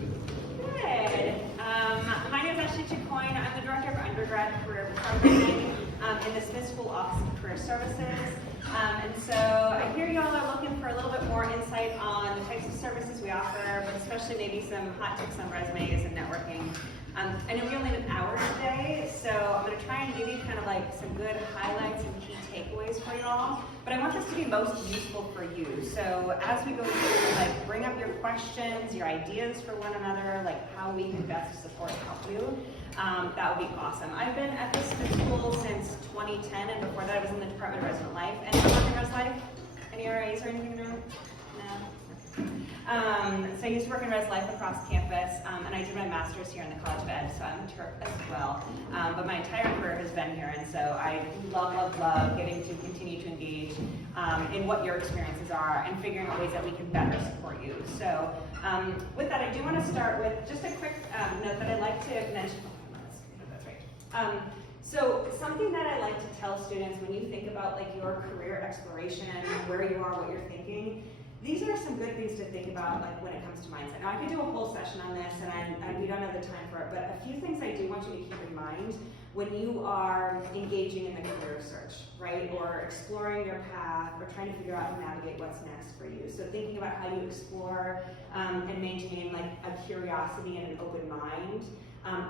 Good. My name is Ashlee Chicoine. I'm the Director of Undergrad Career Programming in the Smith School Office of Career Services. And so I hear y'all are looking for a little bit more insight on the types of services we offer, but especially maybe some hot tips on resumes and networking. I know we only have an hour today, so I'm going to try and give you kind of like some good highlights and key takeaways for y'all. But I want this to be most useful for you. So as we go through, like, bring up your questions, your ideas for one another, like how we can best support and help you. That would be awesome. I've been at this school since 2010, and before that I was in the Department of Resident Life. Anyone work in Res Life? Any RAs or anything in the room? No? So I used to work in Res Life across campus, and I did my master's here in the College of Ed, so I'm a Terp as well. But my entire career has been here, and so I love getting to continue to engage in what your experiences are and figuring out ways that we can better support you. So with that, I do want to start with just a quick note that I'd like to mention. That's right. So something that I like to tell students when you think about like your career exploration, where you are, what you're thinking, these are some good things to think about, like when it comes to mindset. Now I could do a whole session on this, and we don't have the time for it, but a few things I do want you to keep in mind when you are engaging in the career search, right? Or exploring your path, or trying to figure out and navigate what's next for you. So thinking about how you explore and maintain like a curiosity and an open mind.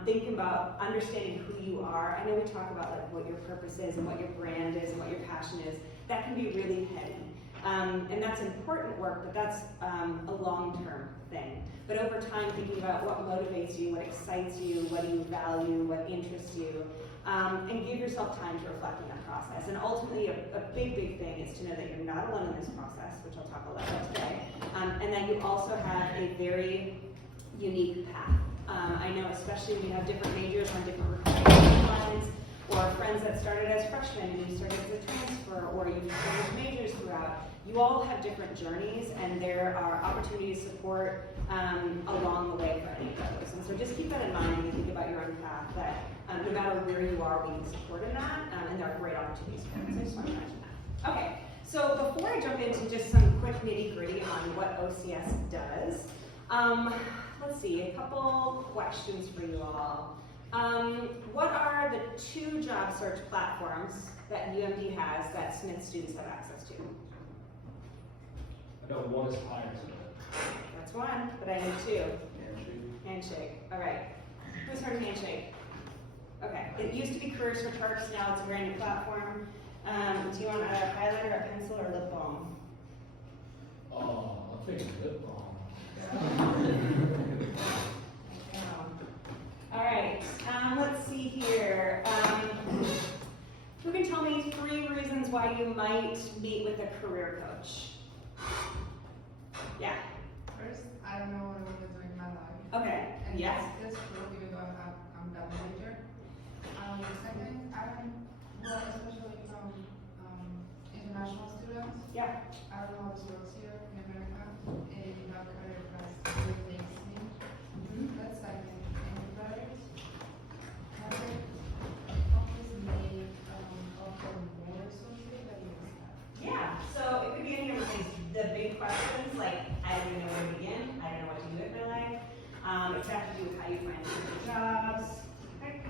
Thinking about understanding who you are. I know we talk about like what your purpose is and what your brand is and what your passion is. That can be really heady. And that's important work, but that's a long-term thing. But over time, thinking about what motivates you, what excites you, what do you value, what interests you, and give yourself time to reflect on that process. And ultimately, a big thing is to know that you're not alone in this process, which I'll talk a lot about today, and that you also have a very unique path. I know especially when you have different majors on different recruiting timelines, or friends that started as freshmen and you started as a transfer, or you've changed majors throughout. You all have different journeys, and there are opportunities to support along the way for any of those. And so just keep that in mind when you think about your own path, that no matter where you are, we can support in that, and there are great opportunities for it. So I just want to mention that. Okay, so before I jump into just some quick nitty-gritty on what OCS does, let's see, a couple questions for you all. What are the 2 job search platforms that UMD has that Smith students have access to? I know one is Hire. That's one, but I need 2. Handshake. Handshake, all right. Who's heard of Handshake? Okay, it used to be Careers for Terps, now it's a brand new platform. Do you want a highlighter, a pencil, or lip balm? I think lip balm. All right, let's see here. Who can tell me 3 reasons why you might meet with a career coach? Yeah. First, I don't know what I'm going to do in my life. Okay. And Yes. This will even though I'm that major. Second, especially from international students. Yeah. I don't know how this works here in America. And you have career paths that makes me. That's second. And third, office may offer more resources than you have. Yeah. So it could be any of the things. The big questions like I don't even know where to begin. I don't know what to do with my life. It's got to do with how you find future jobs. Okay.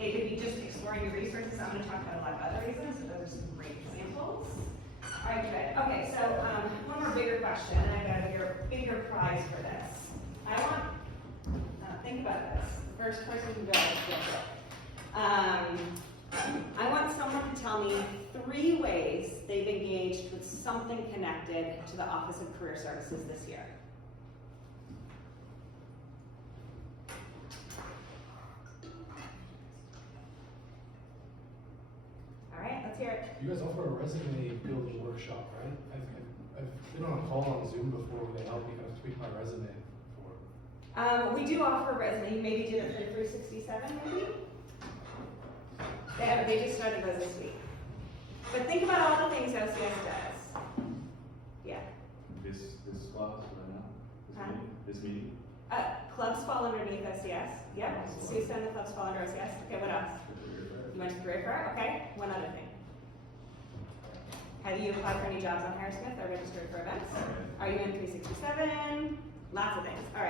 It could be just exploring your resources. I'm going to talk about a lot of other reasons. So those are some great examples. All right, good. Okay, so one more bigger question, and I've got a bigger prize for this. I want, think about this. The first person who goes, I want someone to tell me 3 ways they've engaged with something connected to the Office of Career Services this year. All right, let's hear it. You guys offer a resume building workshop, right? I've been on a call on Zoom before where they help me kind of tweak my resume before. We do offer resume. You maybe did it for 367, maybe? They just started those this week. But think about all the things OCS does. Yeah. This class right now? This meeting? Clubs fall underneath OCS. Yep. SUSA and the clubs fall under OCS. Okay, what else? You went to career fair? Okay. One other thing. Have you applied for any jobs on Harrismith or registered for events? Are you in 367? Lots of things. All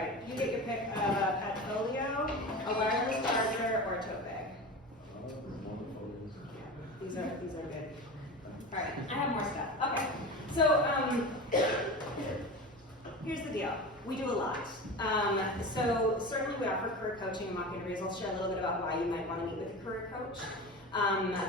here's the deal. We do a lot. So certainly we offer career coaching and mock interviews. I'll share a little bit about why you might want to meet with a career coach.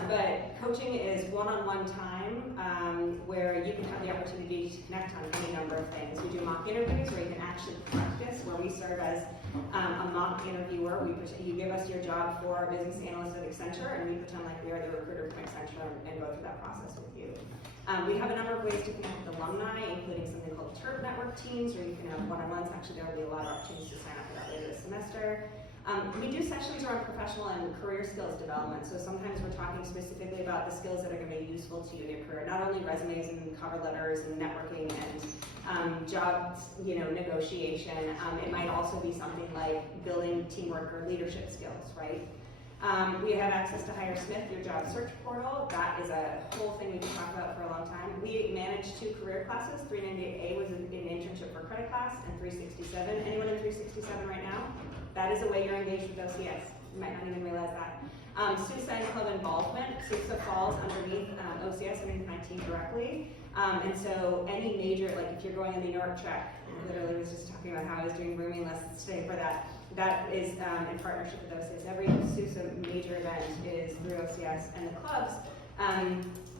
But coaching is one-on-one time where you can have the opportunity to connect on any number of things. We do mock interviews where you can actually practice, where we serve as a mock interviewer. You give us your job for business analyst at Accenture, and we pretend like we are the recruiter from Accenture and go through that process with you. We have a number of ways to connect with alumni, including something called TERP network teams, where you can have one-on-ones. Actually, there will be a lot of opportunities to sign up for that later this semester. We do sessions around professional and career skills development. So sometimes we're talking specifically about the skills that are going to be useful to you in your career, not only resumes and cover letters and networking and job, negotiation. It might also be something like building teamwork or leadership skills, right? We have access to Hire Smith, your job search portal. That is a whole thing we can talk about for a long time. We manage 2 career classes. 398A was an internship for credit class, and 367. Anyone in 367 right now? That is a way you're engaged with OCS. You might not even realize that. Suicide Club involvement. SUSA falls underneath OCS, underneath my team directly. And so any major, like if you're going on the New York trek, I literally was just talking about how I was doing rooming lessons today for that. That is in partnership with OCS. Every SUSA major event is through OCS, and the clubs,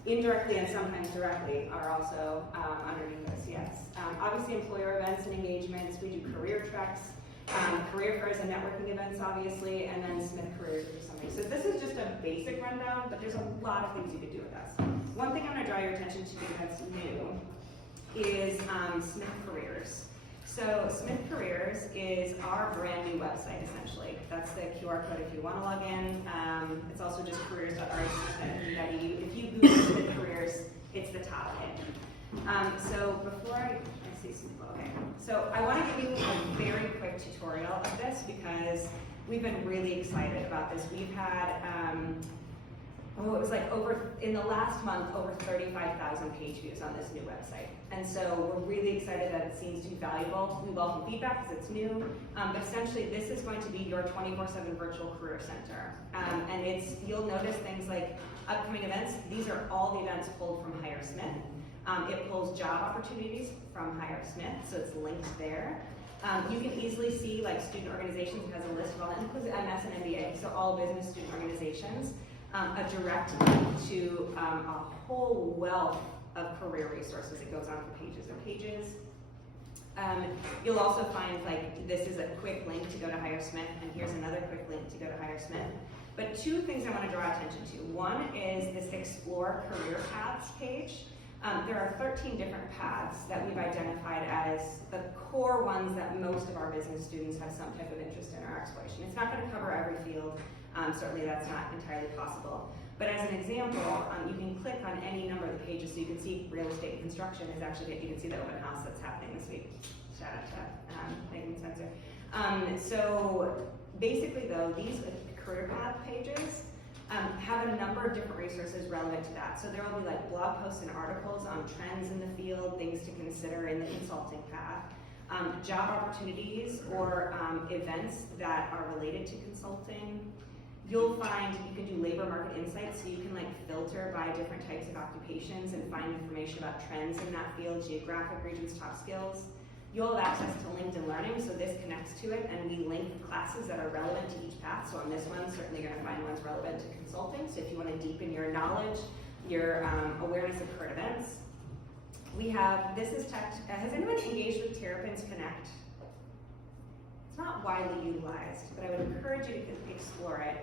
indirectly and sometimes directly, are also underneath OCS. Obviously, employer events and engagements. We do career treks. Career fairs and networking events, obviously, and then Smith Careers or something. So this is just a basic rundown, but there's a lot of things you could do with us. One thing I'm going to draw your attention to that's new is Smith Careers. So Smith Careers is our brand new website, essentially. That's the QR code if you want to log in. It's also just careers.rsmith.edu. If you Google Smith Careers, it's the top hit. So before I see some, okay. So I want to give you a very quick tutorial of this because we've been really excited about this. We've had, it was like in the last month, over 35,000 page views on this new website. And so we're really excited that it seems to be valuable. We welcome feedback because it's new. But essentially, this is going to be your 24/7 virtual career center. And you'll notice things like upcoming events. These are all the events pulled from Hire Smith. It pulls job opportunities from Hire Smith, so it's linked there. You can easily see, like, student organizations has a list of all that, includes MS and MBA, so all business student organizations. A direct link to a whole wealth of career resources. It goes on for pages and pages. You'll also find, like, this is a quick link to go to Hire Smith, and here's another quick link to go to Hire Smith. But 2 things I want to draw attention to. One is this Explore Career Paths page. There are 13 different paths that we've identified as the core ones that most of our business students have some type of interest in or exploration. It's not going to cover every field. Certainly that's not entirely possible. But as an example, you can click on any number of the pages so you can see real estate and construction is actually, you can see the open house that's happening this week. Shout out to Megan Spencer. So basically though, these career path pages have a number of different resources relevant to that. So there will be like blog posts and articles on trends in the field, things to consider in the consulting path, job opportunities or events that are related to consulting. You'll find you can do labor market insights, so you can like filter by different types of occupations and find information about trends in that field, geographic regions, top skills. You'll have access to LinkedIn Learning, so this connects to it, and we link classes that are relevant to each path. So on this one, certainly you're going to find ones relevant to consulting. So if you want to deepen your knowledge, your awareness of current events. We have, this is tech. Has anyone engaged with Terrapins Connect? It's not widely utilized, but I would encourage you to explore it.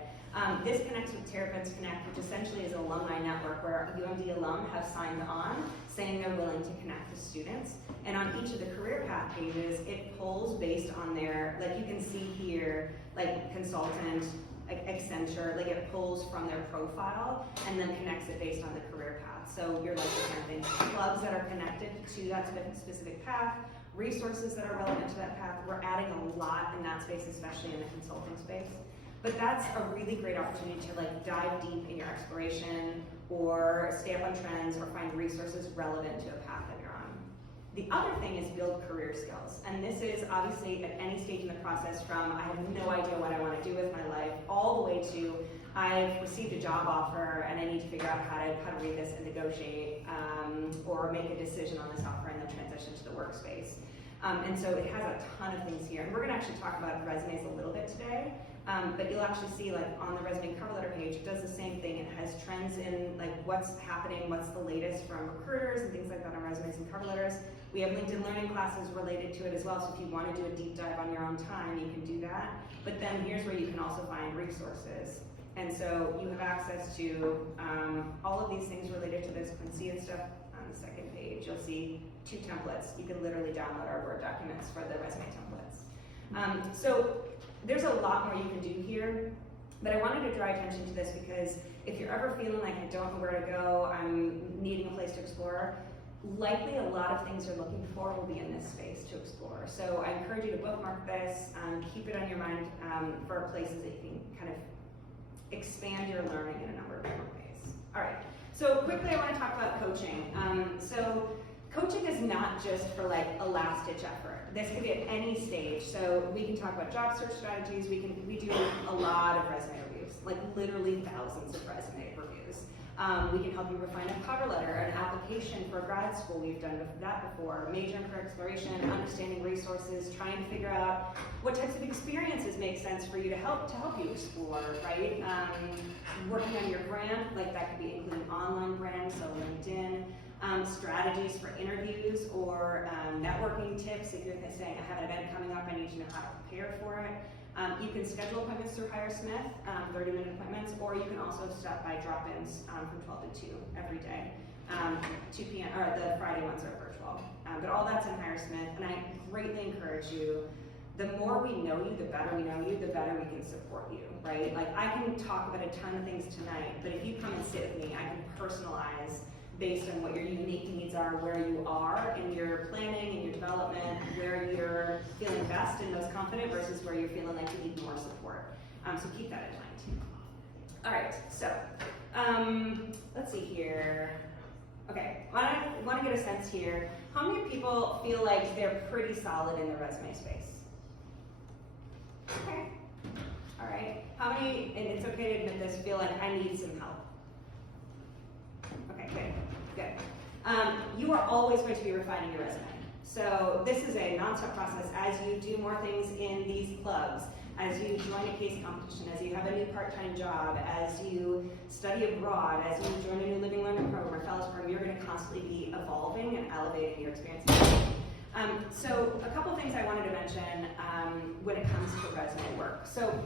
This connects with Terrapins Connect, which essentially is an alumni network where UMD alum have signed on saying they're willing to connect with students. And on each of the career path pages, it pulls based on their, like you can see here, like consultant, like Accenture, like it pulls from their profile and then connects it based on the career path. So you're like different things, clubs that are connected to that specific path, resources that are relevant to that path. We're adding a lot in that space, especially in the consulting space. But that's a really great opportunity to like dive deep in your exploration or stay up on trends or find resources relevant to a path that you're on. The other thing is build career skills. And this is obviously at any stage in the process from I have no idea what I want to do with my life all the way to I've received a job offer and I need to figure out how to read this and negotiate or make a decision on this offer and then transition to the workspace. And so it has a ton of things here. And we're gonna actually talk about resumes a little bit today. But you'll actually see like on the resume cover letter page, it does the same thing. It has trends in like what's happening, what's the latest from recruiters and things like that on resumes and cover letters. We have LinkedIn Learning classes related to it as well, so if you want to do a deep dive on your own time, you can do that. But then here's where you can also find resources. And so you have access to all of these things related to this Quincy and stuff. On the second page, you'll see 2 templates. You can literally download our Word documents for the resume templates. So there's a lot more you can do here, but I wanted to draw attention to this because if you're ever feeling like I don't know where to go, I'm needing a place to explore, likely a lot of things you're looking for will be in this space to explore. So I encourage you to bookmark this, keep it on your mind for places that you can kind of expand your learning in a number of different ways. All right, so quickly I want to talk about coaching. So coaching is not just for like a last ditch effort. This could be at any stage. So we can talk about job search strategies. We do a lot of resume reviews, like literally thousands of resume reviews. We can help you refine a cover letter, an application for grad school. We've done that before. Major and career exploration, understanding resources, trying to figure out what types of experiences make sense for you to help you explore, right? Working on your brand, like that could be including online brands, so LinkedIn. Strategies for interviews or networking tips. If you're saying, I have an event coming up, I need to know how to prepare for it. You can schedule appointments through Hire Smith, 30-minute appointments, or you can also stop by drop-ins from 12 to 2 every day. 2 p.m. or the Friday ones are virtual. But all that's in Hire Smith, and I greatly encourage you. The more we know you, the better we know you, the better we can support you, right? Like I can talk about a ton of things tonight, but if you come and sit with me, I can personalize based on what your unique needs are, where you are in your planning and your development, where you're feeling best and most confident versus where you're feeling like you need more support. So keep that in mind. All right, so let's see here. Okay, I want to get a sense here. How many people feel like they're pretty solid in the resume space? Okay, all right. How many, and it's okay to admit this, feel like I need some help? Okay, good. You are always going to be refining your resume. So this is a nonstop process as you do more things in these clubs, as you join a case competition, as you have a new part-time job, as you study abroad, as you join a new living learning program or fellows program, you're going to constantly be evolving and elevating your experiences. So a couple things I wanted to mention when it comes to resume work. So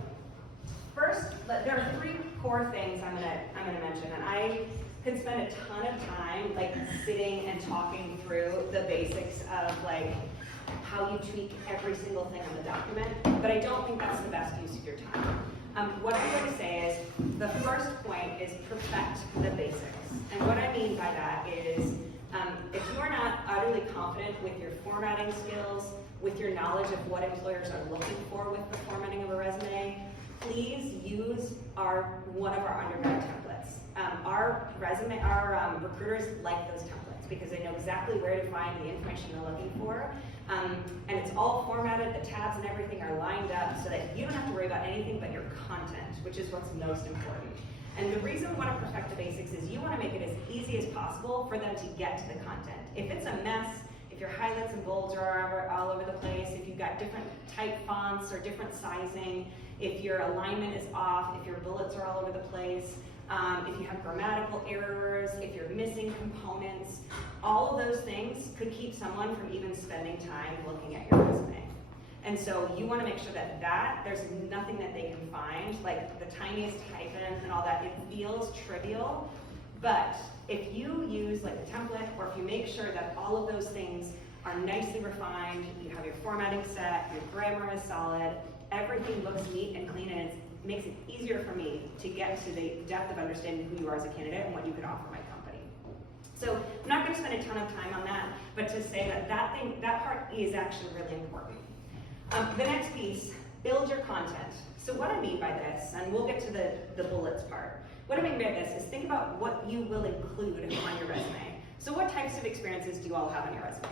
first, there are 3 core things I'm gonna mention, and I can spend a ton of time like sitting and talking through the basics of like how you tweak every single thing on the document, but I don't think that's the best use of your time. What I'm going to say is the first point is perfect the basics, and what I mean by that is if you are not utterly confident with your formatting skills, with your knowledge of what employers are looking for with the formatting of a resume, please use one of our undergrad templates. Our recruiters like those templates because they know exactly where to find the information they're looking for. And it's all formatted, the tabs and everything are lined up so that you don't have to worry about anything but your content, which is what's most important. And the reason we want to perfect the basics is you want to make it as easy as possible for them to get to the content. If it's a mess, if your highlights and bolds are all over the place, if you've got different type fonts or different sizing, if your alignment is off, if your bullets are all over the place, if you have grammatical errors, if you're missing components, all of those things could keep someone from even spending time looking at your resume. And so you want to make sure that there's nothing that they can find, like the tiniest typing and all that. It feels trivial, but if you use like a template, or if you make sure that all of those things are nicely refined, you have your formatting set, your grammar is solid, everything looks neat and clean, and it makes it easier for me to get to the depth of understanding who you are as a candidate and what you can offer my company. So I'm not going to spend a ton of time on that, but to say that part is actually really important. The next piece, build your content. So what I mean by this, and we'll get to the bullets part, what I mean by this is think about what you will include on your resume. So what types of experiences do you all have on your resume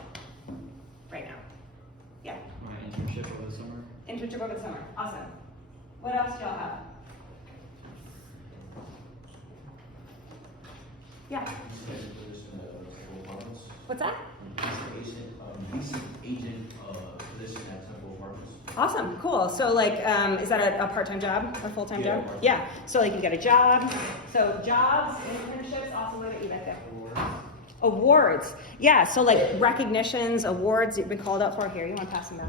right now? Yeah? My internship over the summer. Internship over the summer, awesome. What else do y'all have? Yeah? What's that? leasing agent position at Temple Apartments. Awesome, cool. So like, is that a part-time job or full-time Yeah, job? part-time. Yeah. So like you get a job. So jobs, internships, also what about you back there? Awards. Yeah, so like recognitions, awards you've been called out for. Here, you want to pass them out?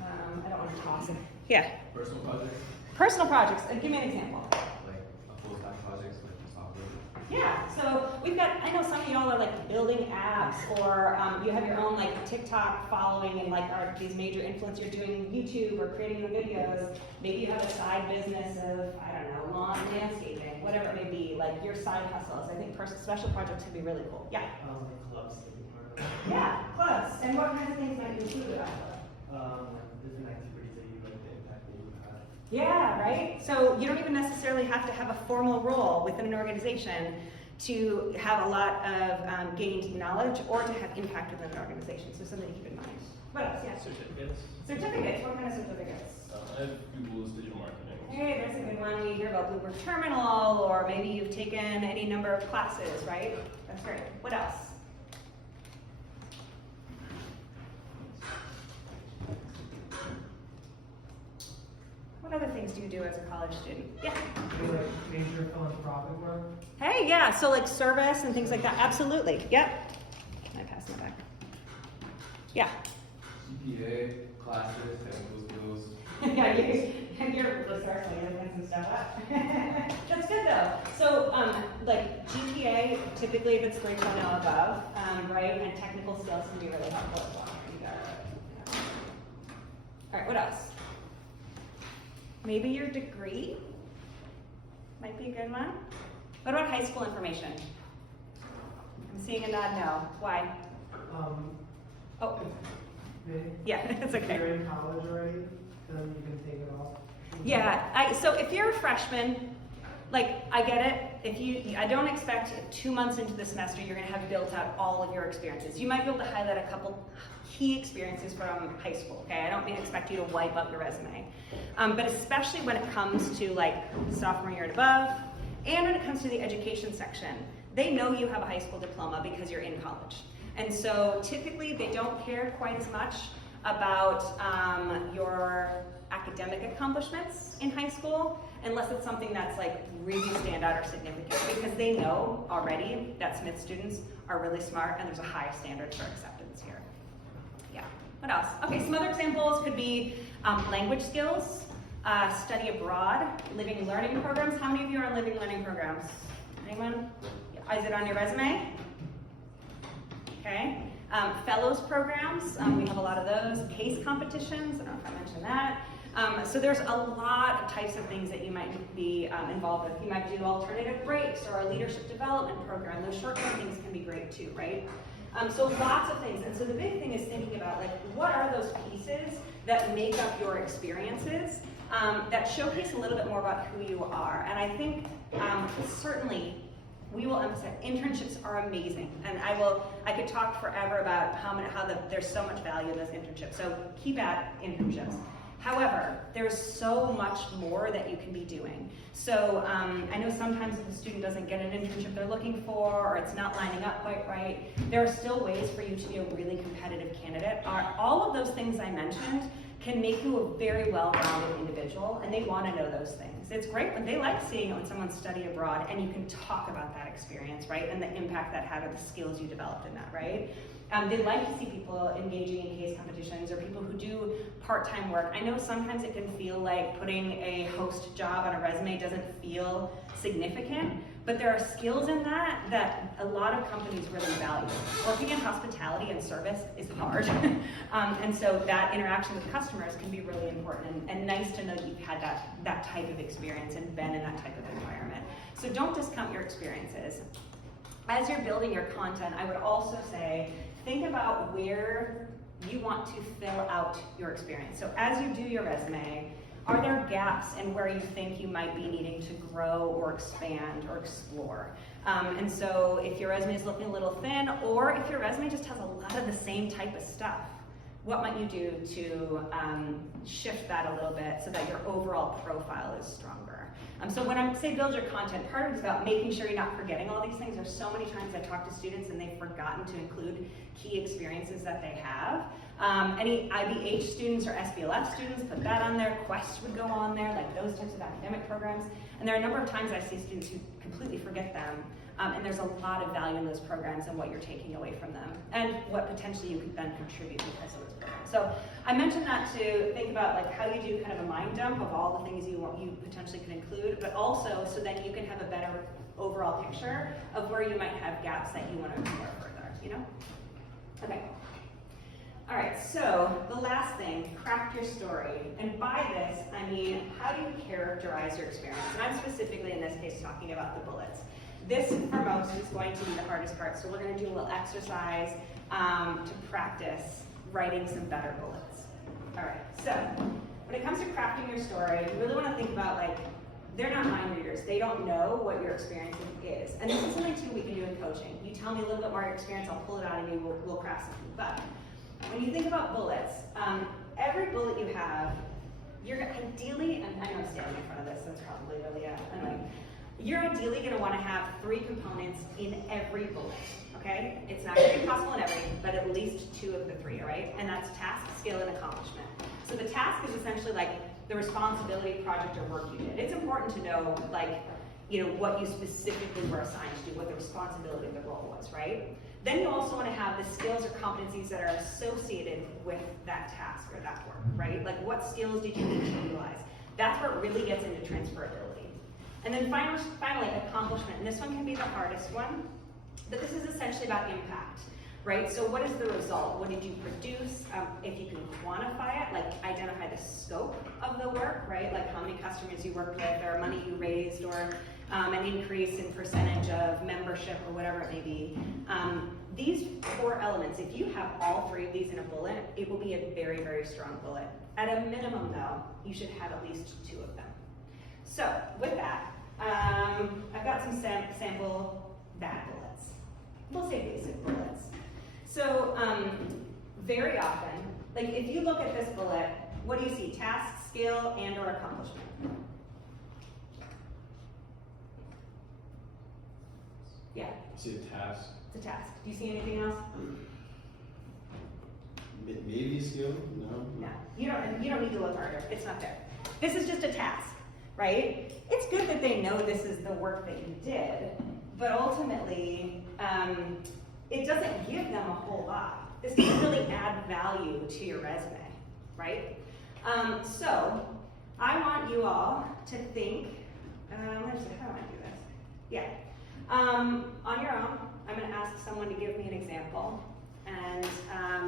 I don't want to toss them. Yeah. Personal projects, Personal projects. Give me an example. like a full-time projects like software. Yeah, so we've got, I know some of y'all are like building apps, or you have your own like TikTok following and like are these major influencers doing YouTube or creating your videos. Maybe you have a side business of, I don't know, lawn landscaping, whatever it may be, like your side hustles. I think special projects would be really cool. Yeah. Clubs that we part of. Yeah, clubs. And what kinds of things might you include with that? Different activities that you like, the impact that you have. Yeah, right? So you don't even necessarily have to have a formal role within an organization to have a lot of gained knowledge or to have impact within an organization. So something to keep in mind. What else? Yeah. Certificates. Certificates. What kind of certificates? I have Google's digital marketing. Hey, there's a good one. We hear about Bloomberg Terminal, or maybe you've taken any number of classes, right? That's great. What else? What other things do you do as a college student? Yeah. Do you like major philanthropic work? Hey, yeah, so like service and things like that. Absolutely. Yep. Can I pass them back? Yeah. CPA, classes, technical skills. Yeah, you're resourceful. You're looking some stuff up. That's good though. So, like GPA, typically if it's 3.0 above, right, and technical skills can be really helpful as well. You got it. All right, what else? Maybe your degree might be a good one. What about high school information? I'm seeing a nod no. Why? Oh, Me? yeah, it's If okay. you're in college already, then you can take it off. Yeah, so if you're a freshman, like, I get it. I don't expect 2 months into the semester you're gonna have built out all of your experiences. You might be able to highlight a couple key experiences from high school, okay? I don't expect you to wipe up your resume. But especially when it comes to like sophomore year and above, and when it comes to the education section, they know you have a high school diploma because you're in college. And so typically they don't care quite as much about your academic accomplishments in high school, unless it's something that's like really standout or significant, because they know already that Smith students are really smart and there's a high standard for acceptance here. Yeah, what else? Okay, some other examples could be language skills, study abroad, living learning programs. How many of you are in living learning programs? Anyone? Is it on your resume? Okay. Fellows programs, we have a lot of those. Case competitions, I don't know if I mentioned that. So there's a lot of types of things that you might be involved with. You might do alternative breaks or a leadership development program. Those short-term things can be great too, right? So lots of things. And so the big thing is thinking about like, what are those pieces that make up your experiences that showcase a little bit more about who you are. And I think certainly we will emphasize internships are amazing, and I could talk forever about there's so much value in those internships. So keep at internships. However, there's so much more that you can be doing. So I know sometimes if a student doesn't get an internship they're looking for, or it's not lining up quite right, there are still ways for you to be a really competitive candidate. All of those things I mentioned can make you a very well-rounded individual, and they want to know those things. It's great when they like seeing it when someone's studied abroad and you can talk about that experience, right? And the impact that had or the skills you developed in that, right? They like to see people engaging in case competitions or people who do part-time work. I know sometimes it can feel like putting a host job on a resume doesn't feel significant, but there are skills in that a lot of companies really value. Working in hospitality and service is hard. And so that interaction with customers can be really important and nice to know that you've had that type of experience and been in that type of environment. So don't discount your experiences. As you're building your content, I would also say, think about where you want to fill out your experience. So as you do your resume, are there gaps in where you think you might be needing to grow or expand or explore? And so if your resume is looking a little thin, or if your resume just has a lot of the same type of stuff, what might you do to shift that a little bit so that your overall profile is stronger? So when I say build your content, part of it is about making sure you're not forgetting all these things. There's so many times I talk to students and they've forgotten to include key experiences that they have. Any IBH students or SBLF students, put that on there. Quest would go on there, like those types of academic programs. And there are a number of times I see students who completely forget them. And there's a lot of value in those programs and what you're taking away from them and what potentially you could then contribute because of those programs. So I mentioned that to think about like how you do kind of a mind dump of all the things you potentially can include, but also so that you can have a better overall picture of where you might have gaps that you want to explore further, you know? Okay. All right, so the last thing, craft your story. And by this, I mean, how do you characterize your experience? And I'm specifically in this case talking about the bullets. This, for most, is going to be the hardest part. So we're going to do a little exercise to practice writing some better bullets. All right, so when it comes to crafting your story, you really want to think about, like, they're not mind readers. They don't know what your experience is. And this is something, too, we can do in coaching. You tell me a little bit more of your experience, I'll pull it out of you, we'll craft something. But when you think about bullets, every bullet you have, you're ideally, and I know I'm standing in front of this, that's probably really annoying. You're ideally going to want to have 3 components in every bullet, okay? It's not going to be possible in every, but at least 2 of the 3, all right? And that's task, skill, and accomplishment. So the task is essentially like the responsibility, project, or work you did. It's important to know, like, you know, what you specifically were assigned to do, what the responsibility of the role was, right? Then you also want to have the skills or competencies that are associated with that task or that work, right? Like, what skills did you need to utilize? That's where it really gets into transferability. And then finally, accomplishment. And this one can be the hardest one, but this is essentially about impact, right? So what is the result? What did you produce? If you can quantify it, like identify the scope of the work, right? Like how many customers you worked with, or money you raised, or an increase in percentage of membership, or whatever it may be. These 4 elements, if you have all 3 of these in a bullet, it will be a very, very strong bullet. At a minimum, though, you should have at least 2 of them. So with that, I've got some sample bad bullets. We'll say basic bullets. So very often, like if you look at this bullet, what do you see? Task, skill, and or accomplishment. Yeah. See a task. It's a task. Do you see anything else? Maybe skill? No. No. You don't need to look harder. It's not there. This is just a task, right? It's good that they know this is the work that you did, but ultimately, it doesn't give them a whole lot. This doesn't really add value to your resume, right? So I want you all to think, let's see, how do I do this? Yeah. On your own, I'm going to ask someone to give me an example, and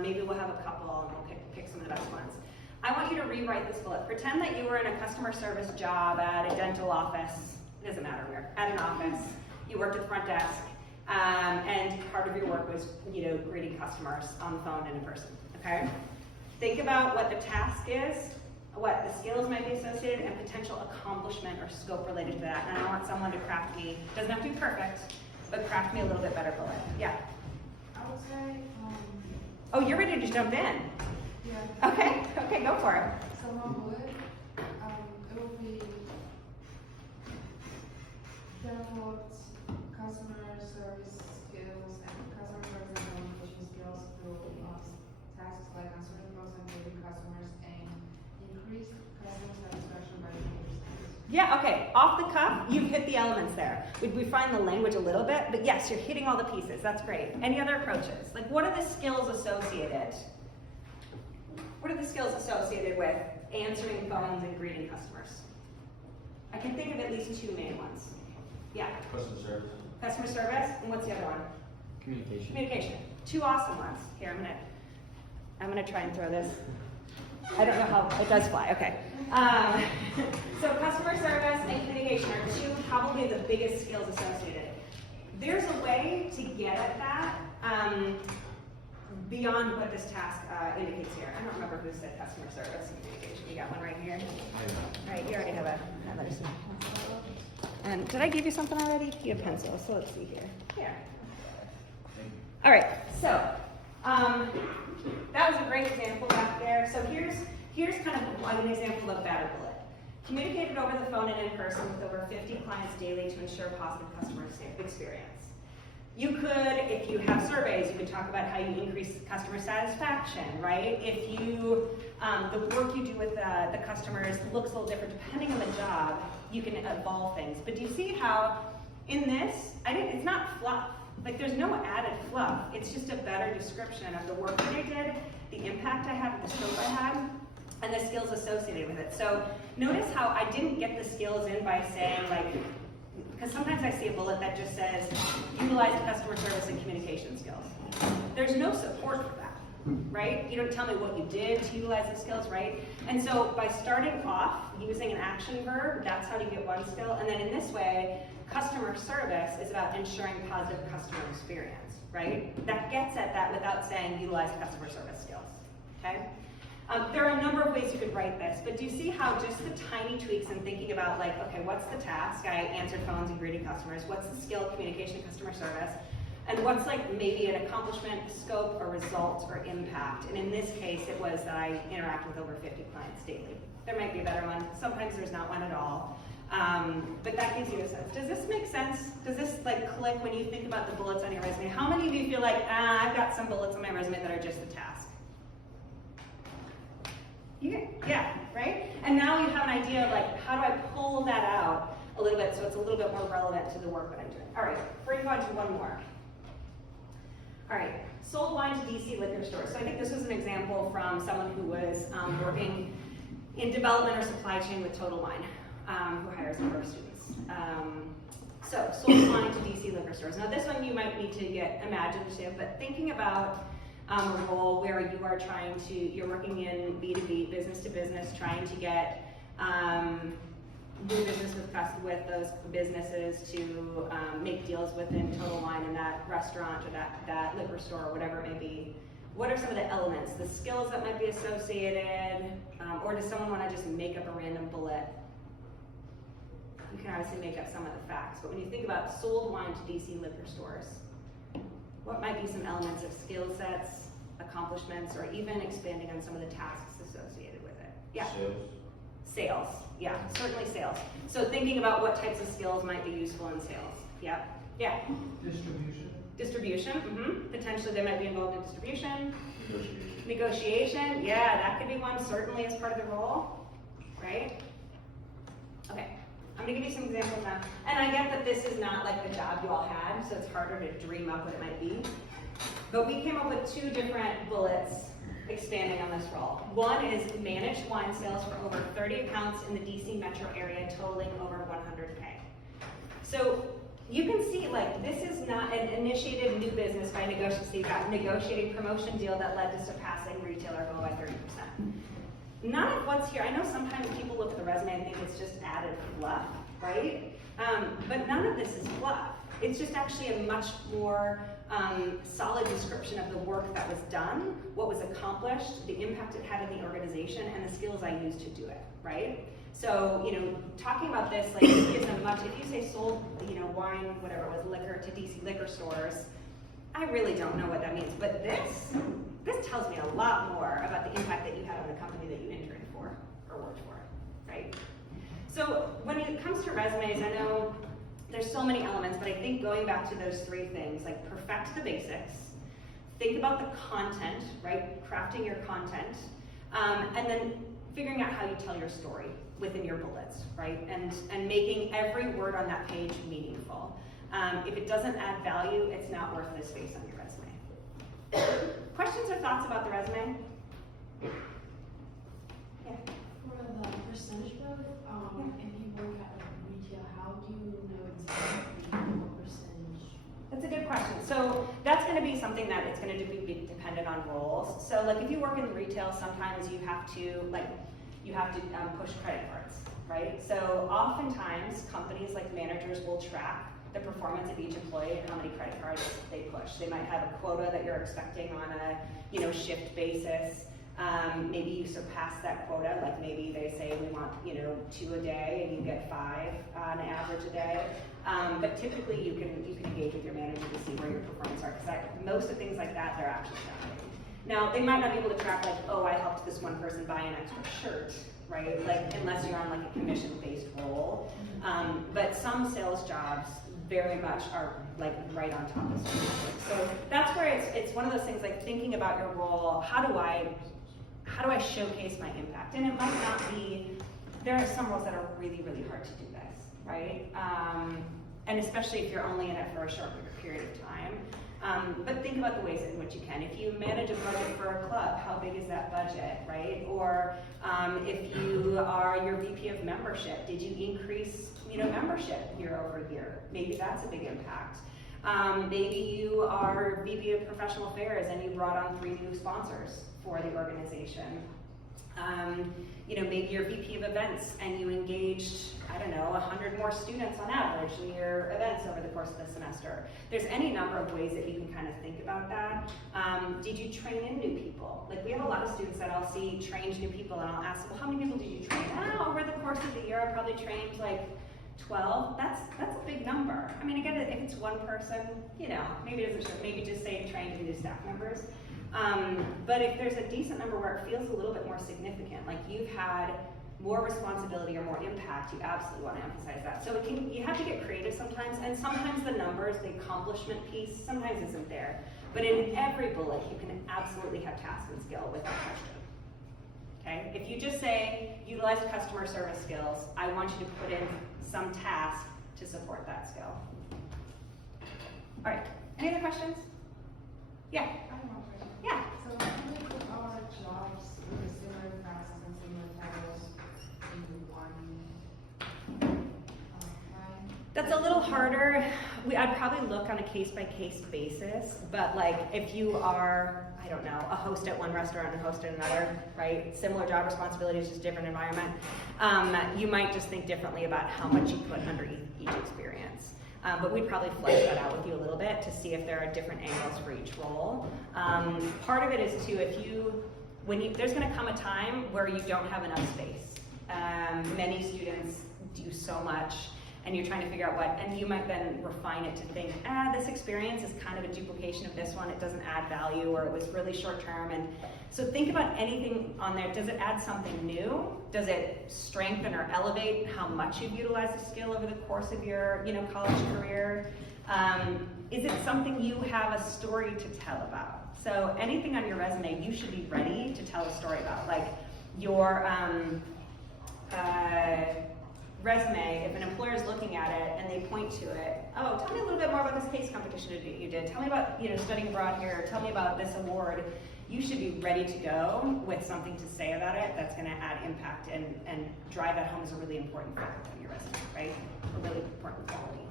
maybe we'll have a couple, and we'll pick some of the best ones. I want you to rewrite this bullet. Pretend that you were in a customer service job at a dental office. It doesn't matter where. At an office, you worked at the front desk, and part of your work was, you know, greeting customers on the phone and in person. Okay. Think about what the task is, what the skills might be associated, and potential accomplishment or scope related to that. And I want someone to craft me. Doesn't have to be perfect, but craft me a little bit better bullet. Yeah. I would say, Oh, you're ready to jump in. yeah. Okay, go for it. So one bullet, it will be developed customer service skills and customer service and communication skills through tasks like answering calls and greeting customers and increased customer satisfaction by users. Yeah, okay, off the cuff, you've hit the elements there. We refine the language a little bit, but yes, you're hitting all the pieces, that's great. Any other approaches? Like, what are the skills associated? What are the skills associated with answering phones and greeting customers? I can think of at least 2 main ones. Yeah, Customer service. customer service, and what's the other one? Communication. Communication. 2 awesome ones. Here, I'm gonna try and throw this. I don't know how, it does fly, okay. So customer service and communication are 2 probably the biggest skills associated. There's a way to get at that beyond what this task indicates here. I don't remember who said customer service and communication. You got one right here? Right, you already have a pencil. And did I give you something already? You have pencils, so let's see here. Here. All right, so That was a great example back there. So here's kind of an example of a better bullet. Communicated over the phone and in person with over 50 clients daily to ensure positive customer experience. You could, if you have surveys, you could talk about how you increase customer satisfaction, right? If you, the work you do with the customers looks a little different depending on the job, you can evolve things. But do you see how in this, it's not fluff. Like there's no added fluff. It's just a better description of the work that I did, the impact I had, the scope I had, and the skills associated with it. So notice how I didn't get the skills in by saying like, because sometimes I see a bullet that just says, utilize customer service and communication skills. There's no support for that, right? You don't tell me what you did to utilize the skills, right? And so by starting off using an action verb, that's how you get one skill. And then in this way, customer service is about ensuring positive customer experience, right? That gets at that without saying utilize customer service skills, okay? There are a number of ways you could write this, but do you see how just the tiny tweaks in thinking about like, okay, what's the task? I answered phones and greeted customers. What's the skill, communication, customer service? And what's like maybe an accomplishment, scope, or result, or impact? And in this case, it was that I interact with over 50 clients daily. There might be a better one. Sometimes there's not one at all. But that gives you a sense. Does this make sense? Does this like click when you think about the bullets on your resume? How many of you feel like, I've got some bullets on my resume that are just the task? Yeah, right? And now you have an idea of like, how do I pull that out a little bit so it's a little bit more relevant to the work that I'm doing? All right, we're going to go on to one more. All right, sold wine to DC liquor stores. So I think this was an example from someone who was working in development or supply chain with Total Wine, who hires a number of students. So sold wine to DC liquor stores. Now this one you might need to get imaginative, but thinking about a role where you are you're working in B2B, business to business, trying to get do business with those businesses to make deals within Total Wine and that restaurant or that liquor store or whatever it may be. What are some of the elements, the skills that might be associated, or does someone want to just make up a random bullet? You can obviously make up some of the facts, but when you think about sold wine to DC liquor stores, what might be some elements of skill sets, accomplishments, or even expanding on some of the tasks associated with it? Yeah. Sales. Yeah, certainly sales. So thinking about what types of skills might be useful in sales. Yeah. Yeah. Distribution. Potentially they might be involved in distribution. Negotiation. Yeah, that could be one certainly as part of the role, right? Okay. I'm gonna give you some examples now. And I get that this is not like the job you all had, so it's harder to dream up what it might be. But we came up with two different bullets expanding on this role. One is managed wine sales for over 30 accounts in the DC metro area totaling over 100K. So you can see like this is not an initiated new business by negotiating. So you got negotiated promotion deal that led to surpassing retailer goal by 30%. None of what's here, I know sometimes people look at the resume and think it's just added fluff, right? But none of this is fluff. It's just actually a much more solid description of the work that was done, what was accomplished, the impact it had in the organization, and the skills I used to do it, right? So, talking about this, like, isn't a much, if you say sold, wine, whatever it was, liquor to DC liquor stores, I really don't know what that means, but this tells me a lot more about the impact that you had on the company that you interned for or worked for, right? So when it comes to resumes, I know there's so many elements, but I think going back to those three things, like perfect the basics, think about the content, right? Crafting your content, and then figuring out how you tell your story within your bullets, right? And making every word on that page meaningful. If it doesn't add value, it's not worth the space on your resume. Questions or thoughts about the resume? Yeah. For the percentage growth, if you work at retail, how do you know exactly what percentage? That's a good question. So that's going to be something that it's going to be dependent on roles. So like if you work in retail, sometimes you have to push credit cards, right? So oftentimes companies like managers will track the performance of each employee and how many credit cards they push. They might have a quota that you're expecting on a shift basis. Maybe you surpass that quota, like maybe they say we want, 2 a day and you get 5 on average a day. But typically you can engage with your manager to see where your performance are, because most of things like that, they're actually tracking. Now, they might not be able to track like, oh, I helped this one person buy an extra shirt, right? Like, unless you're on like a commission-based role. But some sales jobs very much are like right on top of something. So that's where it's one of those things, like thinking about your role, how do I showcase my impact? And it might not be, there are some roles that are really, really hard to do this, right? And especially if you're only in it for a short period of time. But think about the ways in which you can. If you manage a budget for a club, how big is that budget, right? Or if you are your VP of membership, did you increase membership year over year? Maybe that's a big impact. Maybe you are VP of professional affairs and you brought on 3 new sponsors for the organization. Maybe you're VP of events and you engaged, 100 more students on average in your events over the course of the semester. There's any number of ways that you can kind of think about that. Did you train in new people? Like we have a lot of students that I'll see trained new people and I'll ask them, well, how many people did you train? Over the course of the year, I probably trained like 12. That's a big number. I mean, again, if it's one person, maybe it doesn't show, maybe just say trained new staff members. But if there's a decent number where it feels a little bit more significant, like you've had more responsibility or more impact, you absolutely want to emphasize that. So you have to get creative sometimes, and sometimes the numbers, the accomplishment piece, sometimes isn't there. But in every bullet, you can absolutely have task and skill without question. Okay? If you just say, utilize customer service skills, I want you to put in some task to support that skill. All right, any other questions? Yeah. I have one question. Yeah. So can we put our jobs with similar tasks and similar titles in one line? That's a little harder. I'd probably look on a case-by-case basis, but like if you are, a host at one restaurant and a host at another, right? Similar job responsibilities, just different environment. You might just think differently about how much you put under each experience. But we'd probably flesh that out with you a little bit to see if there are different angles for each role. Part of it is too, there's gonna come a time where you don't have enough space. Many students do so much and you're trying to figure out and you might then refine it to think, this experience is kind of a duplication of this one, it doesn't add value, or it was really short term. And so think about anything on there. Does it add something new? Does it strengthen or elevate how much you've utilized a skill over the course of your college career? Is it something you have a story to tell about? So anything on your resume, you should be ready to tell a story about. Like your resume, if an employer is looking at it and they point to it, oh, tell me a little bit more about this case competition you did. Tell me about studying abroad here. Tell me about this award. You should be ready to go with something to say about it that's going to add impact and drive that home as a really important factor in your resume, right? A really important quality.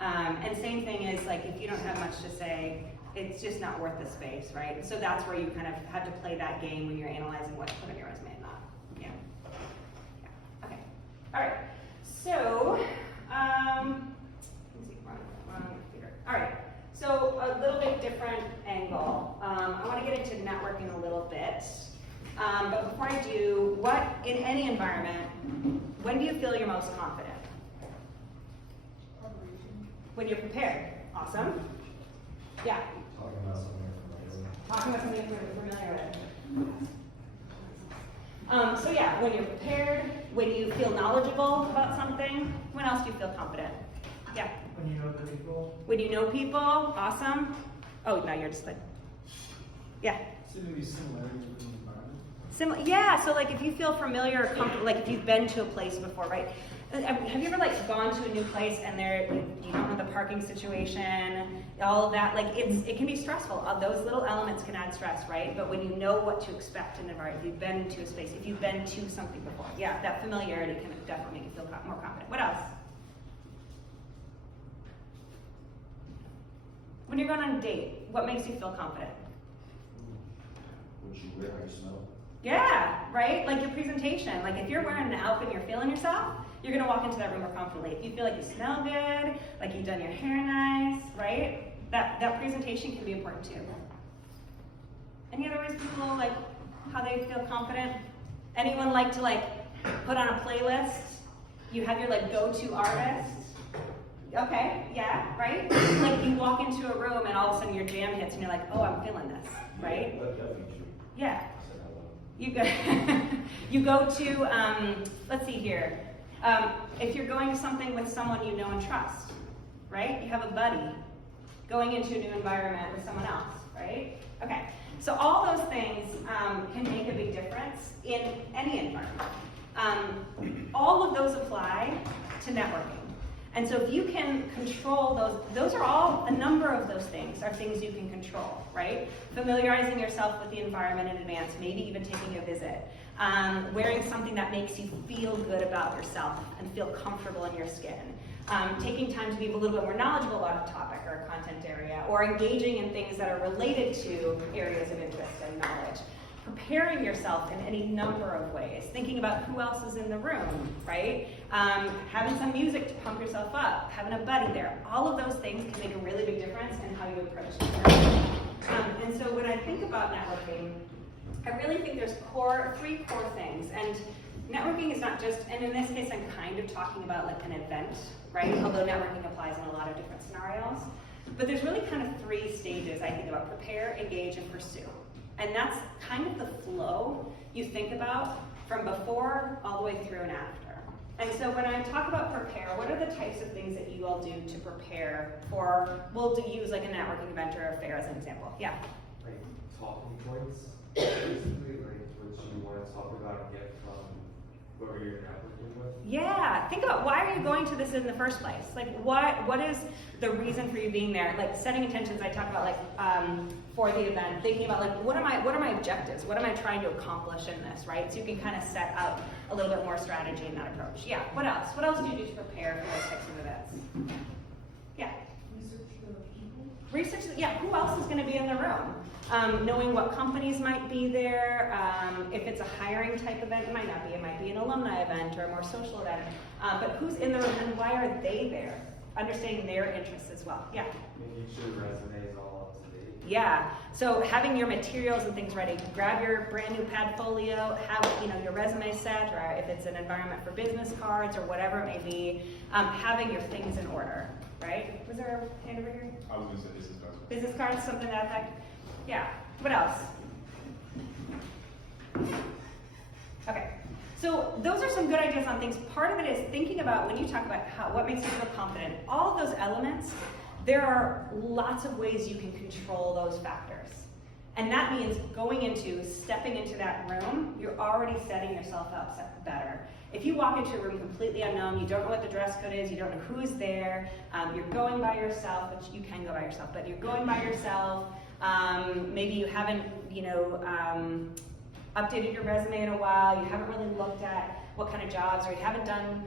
And same thing is like if you don't have much to say, it's just not worth the space, right? So that's where you kind of have to play that game when you're analyzing what to put on your resume and not. Yeah. Okay. All right. So, let me see, wrong computer. All right, so a little bit different angle. I want to get into networking a little bit, but before I do, in any environment, when do you feel you're most confident? When you're prepared. Awesome. Yeah. Talking about something you're familiar with. So yeah, when you're prepared, when you feel knowledgeable about something, when else do you feel confident? Yeah. When you know the people. When you know people, awesome. Oh, no, you're just like, yeah. So maybe similarities within the environment? Yeah, so like if you feel familiar or comfortable, like if you've been to a place before, right? Have you ever like gone to a new place and you don't know the parking situation, all of that, like it can be stressful. Those little elements can add stress, right? But when you know what to expect in an environment, if you've been to a space, if you've been to something before, yeah, that familiarity can definitely make you feel more confident. What else? When you're going on a date, what makes you feel confident? What you wear, how you smell. Yeah, right? Like your presentation. Like if you're wearing an outfit and you're feeling yourself, you're gonna walk into that room more comfortably. If you feel like you smell good, like you've done your hair nice, right? That presentation can be important too. Any other ways people like how they feel confident? Anyone like to like put on a playlist? You have your like go-to artist? Okay, yeah, right? Like you walk into a room and all of a sudden your jam hits and you're like, oh, I'm feeling this, right? That's definitely true. Yeah. I said hello. You go, you go to, let's see here. If you're going to something with someone you know and trust, right? You have a buddy going into a new environment with someone else, right? Okay, so all those things can make a big difference in any environment. All of those apply to networking. And so if you can control those are all, a number of those things are things you can control, right? Familiarizing yourself with the environment in advance, maybe even taking a visit. Wearing something that makes you feel good about yourself and feel comfortable in your skin. Taking time to be a little bit more knowledgeable about a topic or a content area, or engaging in things that are related to areas of interest and knowledge. Preparing yourself in any number of ways, thinking about who else is in the room, right? Having some music to pump yourself up, having a buddy there. All of those things can make a really big difference in how you approach networking. And so when I think about networking, I really think there's three core things. And networking is not just, and in this case I'm kind of talking about like an event, right? Although networking applies in a lot of different scenarios. But there's really kind of three stages I think about: prepare, engage, and pursue. And that's kind of the flow you think about from before all the way through and after. And so when I talk about prepare, what are the types of things that you all do to prepare for, we'll use like a networking event or a fair as an example. Yeah? Like talking points, basically like what you want to talk about and get from whoever you're networking with. Yeah, think about why are you going to this in the first place? Like what is the reason for you being there? Like setting intentions, I talk about like for the event, thinking about like what are my objectives? What am I trying to accomplish in this, right? So you can kind of set out a little bit more strategy in that approach. Yeah, what else? What else do you do to prepare for those types of events? Yeah. Research the people. Research, yeah, who else is going to be in the room? Knowing what companies might be there. If it's a hiring type event, it might not be. It might be an alumni event or a more social event. But who's in the room and why are they there? Understanding their interests as well. Yeah. Making sure the resume is all up to date. Yeah. So having your materials and things ready. Grab your brand new Padfolio. Have your resume set, or if it's an environment for business cards or whatever it may be. Having your things in order. Right? Was there a hand over here? I was going to say business cards. Business cards, something to that effect. Yeah. What else? Okay. So those are some good ideas on things. Part of it is thinking about when you talk about what makes you feel confident. All of those elements, there are lots of ways you can control those factors. And that means stepping into that room, you're already setting yourself up better. If you walk into a room completely unknown, you don't know what the dress code is, you don't know who's there, you're going by yourself, which you can go by yourself, but you're going by yourself. Maybe you haven't, updated your resume in a while, you haven't really looked at what kind of jobs, or you haven't done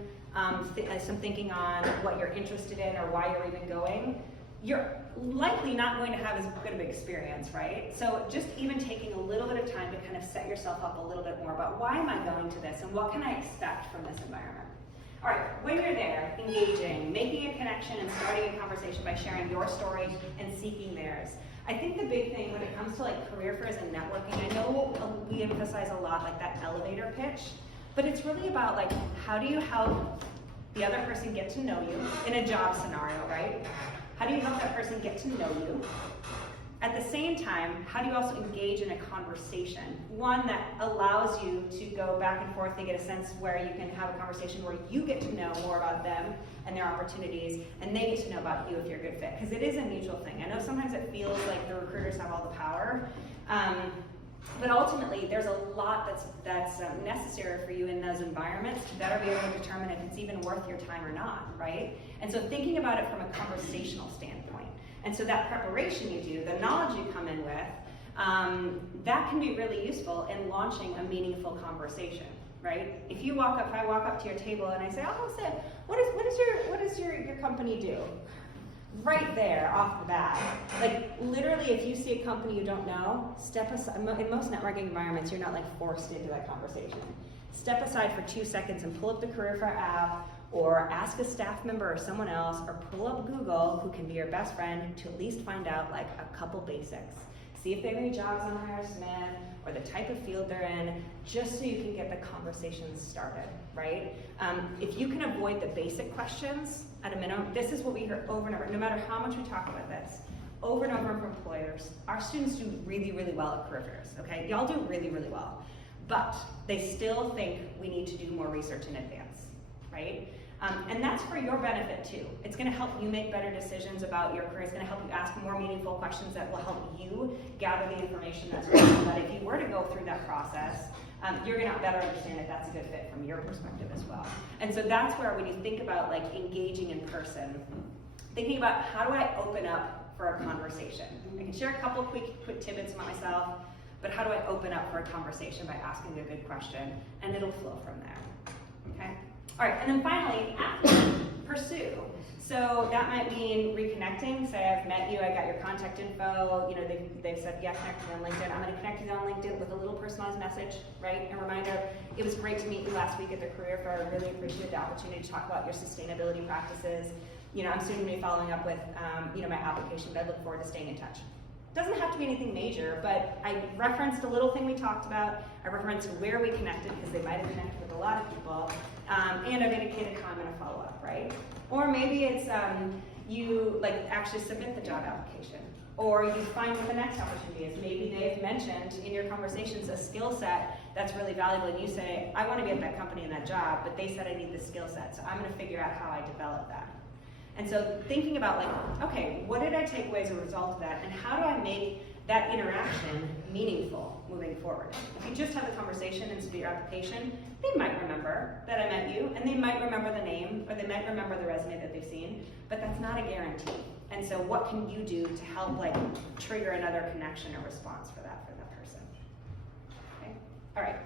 some thinking on what you're interested in or why you're even going, you're likely not going to have as good of an experience, right? So just even taking a little bit of time to kind of set yourself up a little bit more about why am I going to this and what can I expect from this environment? All right, when you're there, engaging, making a connection and starting a conversation by sharing your story and seeking theirs. I think the big thing when it comes to like career fairs and networking, I know we emphasize a lot like that elevator pitch, but it's really about like how do you help the other person get to know you in a job scenario, right? How do you help that person get to know you? At the same time, how do you also engage in a conversation? One that allows you to go back and forth and get a sense where you can have a conversation where you get to know more about them and their opportunities, and they get to know about you if you're a good fit. Because it is a mutual thing. I know sometimes it feels like the recruiters have all the power, but ultimately there's a lot that's necessary for you in those environments to better be able to determine if it's even worth your time or not, right? And so thinking about it from a conversational standpoint. And so that preparation you do, the knowledge you come in with, that can be really useful in launching a meaningful conversation, right? If I walk up to your table and I say, oh, Sid, what does your company do? Right there, off the bat. Like, literally, if you see a company you don't know, step aside. In most networking environments, you're not like forced into that conversation. Step aside for 2 seconds and pull up the Career Fair app, or ask a staff member or someone else, or pull up Google, who can be your best friend, to at least find out like a couple basics. See if they have any jobs on HireSmith, or the type of field they're in, just so you can get the conversation started, right? If you can avoid the basic questions at a minimum, this is what we hear over and over, no matter how much we talk about this, over and over from employers. Our students do really, really well at career fairs, okay? Y'all do really, really well. But they still think we need to do more research in advance, right? And that's for your benefit too. It's gonna help you make better decisions about your career. It's gonna help you ask more meaningful questions that will help you gather the information that's relevant. But if you were to go through that process, you're gonna better understand if that's a good fit from your perspective as well. And so that's where, when you think about like engaging in person, thinking about how do I open up for a conversation. I can share a couple of quick tidbits about myself, but how do I open up for a conversation by asking a good question, and it'll flow from there, okay? All right, and then finally, pursue. So that might mean reconnecting. Say I've met you, I got your contact info, you know, they've said yes, connect me on LinkedIn. I'm gonna connect you on LinkedIn with a little personalized message, right? A reminder, it was great to meet you last week at the career fair. I really appreciate the opportunity to talk about your sustainability practices. You know, I'm soon gonna be following up with, you know, my application, but I look forward to staying in touch. Doesn't have to be anything major, but I referenced a little thing we talked about. I referenced where we connected, because they might have connected with a lot of people, and I've indicated how I'm gonna follow up, right? Or maybe it's you like actually submit the job application, or you find what the next opportunity is. Maybe they've mentioned in your conversations a skill set that's really valuable, and you say, I wanna be at that company in that job, but they said I need this skill set, so I'm gonna figure out how I develop that. And so thinking about like, okay, what did I take away as a result of that, and how do I make that interaction meaningful moving forward? If you just have a conversation and submit your application, they might remember that I met you, and they might remember the name, or they might remember the resume that they've seen, but that's not a guarantee. And so what can you do to help like trigger another connection or response for that person? Okay, all right.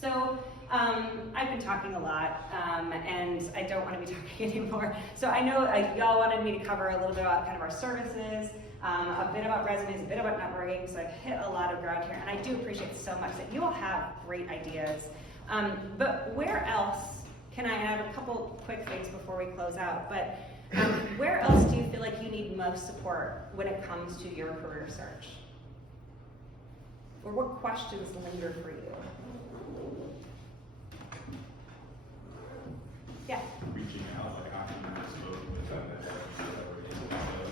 So I've been talking a lot, and I don't want to be talking anymore. So I know y'all wanted me to cover a little bit about kind of our services, a bit about resumes, a bit about networking, so I've hit a lot of ground here, and I do appreciate so much that you all have great ideas. But where else can I add a couple quick things before we close out, but where else do you feel like you need most support when it comes to your career search? Or what questions linger for you? Yeah. Reaching out, like after you spoke with them,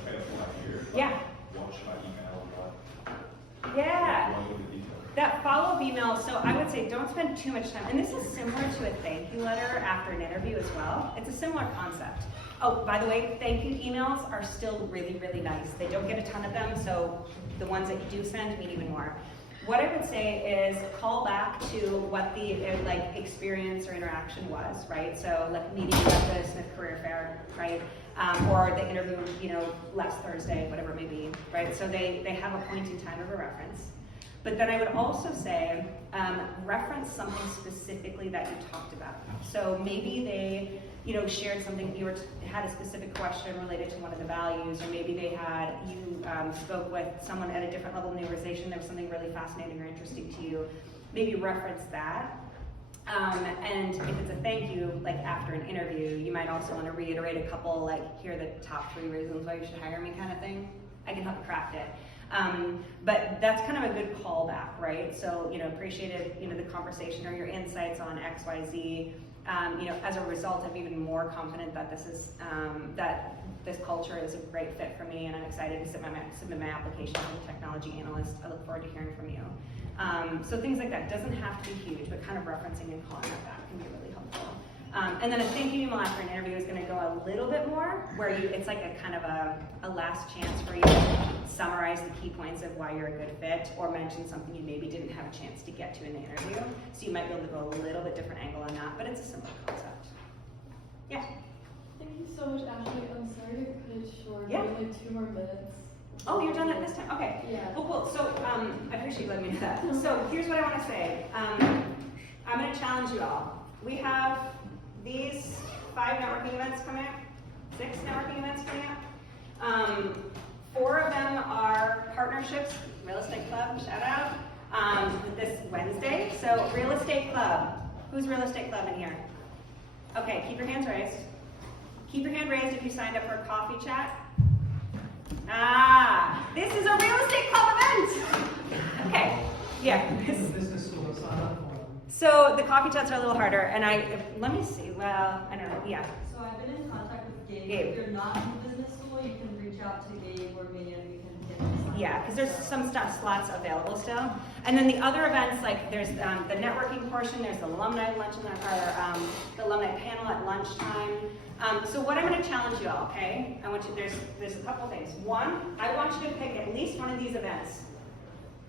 kind of like here. Yeah. What should I email? What? Yeah. What are the details? That follow-up email, so I would say don't spend too much time, and this is similar to a thank you letter after an interview as well. It's a similar concept. Oh, by the way, thank you emails are still really, really nice. They don't get a ton of them, so the ones that you do send mean even more. What I would say is call back to what the like experience or interaction was, right? So like meeting at the Smith Career Fair, right? Or the interview, you know, last Thursday, whatever it may be, right? So they have a point in time of a reference. But then I would also say reference something specifically that you talked about. So maybe they, you know, shared something, you had a specific question related to one of the values, or maybe they had, you spoke with someone at a different level in the organization, there was something really fascinating or interesting to you, maybe reference that. And if it's a thank you, like after an interview, you might also want to reiterate a couple, like, here are the top 3 reasons why you should hire me kind of thing. I can help you craft it. But that's kind of a good callback, right? So, you know, appreciated, you know, the conversation or your insights on X, Y, Z. You know, as a result, I'm even more confident that this is, that this culture is a great fit for me, and I'm excited to submit my application as a technology analyst. I look forward to hearing from you. So things like that doesn't have to be huge, but kind of referencing and calling it back can be really helpful. And then a thank you email after an interview is going to go a little bit more, where it's like a kind of a last chance for you to summarize the key points of why you're a good fit, or mention something you maybe didn't have a chance to get to in the interview. So you might be able to go a little bit different angle on that, but it's a similar concept. Yeah. Thank you so much, Ashley. I'm sorry to cut it short. Yeah. We have like 2 more minutes. Oh, you're done at this time? Okay. Yeah. Well, cool. So I appreciate you letting me know that. So here's what I want to say. I'm going to challenge you all. We have these 5 networking events coming up, 6 networking events coming up. 4 of them are partnerships, Real Estate Club, shout out, this Wednesday. So Real Estate Club, who's Real Estate Club in here? Okay, keep your hands raised. Keep your hand raised if you signed up for a coffee chat. Ah, this is a Real Estate Club event. Okay, Yeah. Business school, it's not up for. So the coffee chats are a little harder, and let me see, well, I don't know, yeah. So I've been in contact with Gabe. Gabe. If you're not in business school, you can reach out to Gabe or me and we can get you signed Yeah, up. because there's some slots available still. And then the other events, like there's the networking portion, there's the alumni luncheon, or the alumni panel at lunchtime. So what I'm going to challenge you all, okay? I want you, there's a couple things. One, I want you to pick at least one of these events.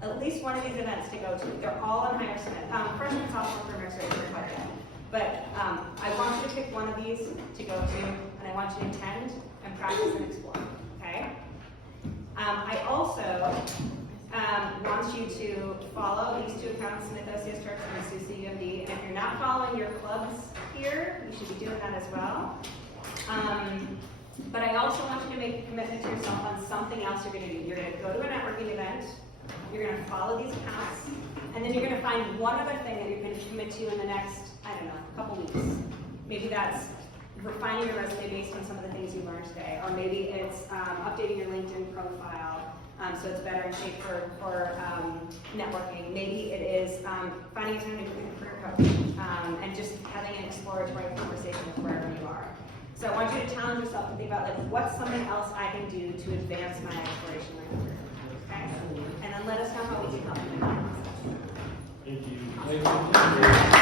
At least one of these events to go to. They're all in Higher Smith. Freshman, sophomore, for next grade, quite yet. But I want you to pick one of these to go to, and I want you to attend and practice and explore, okay? I also want you to follow these two accounts, Smith OCS Turks and Susie UMD. And if you're not following your clubs here, you should be doing that as well. But I also want you to make a commitment to yourself on something else you're going to do. You're going to go to a networking event, you're going to follow these accounts, and then you're going to find one other thing that you're going to commit to in the next, I don't know, couple weeks. Maybe that's refining your resume based on some of the things you learned today, or maybe it's updating your LinkedIn profile so it's better in shape for networking. Maybe it is finding time to become a career coach and just having an exploratory conversation with wherever you are. So I want you to challenge yourself and think about like what's something else I can do to advance my exploration in my career. Okay? And then let us know how we can help you in that process. Thank you. Thank you.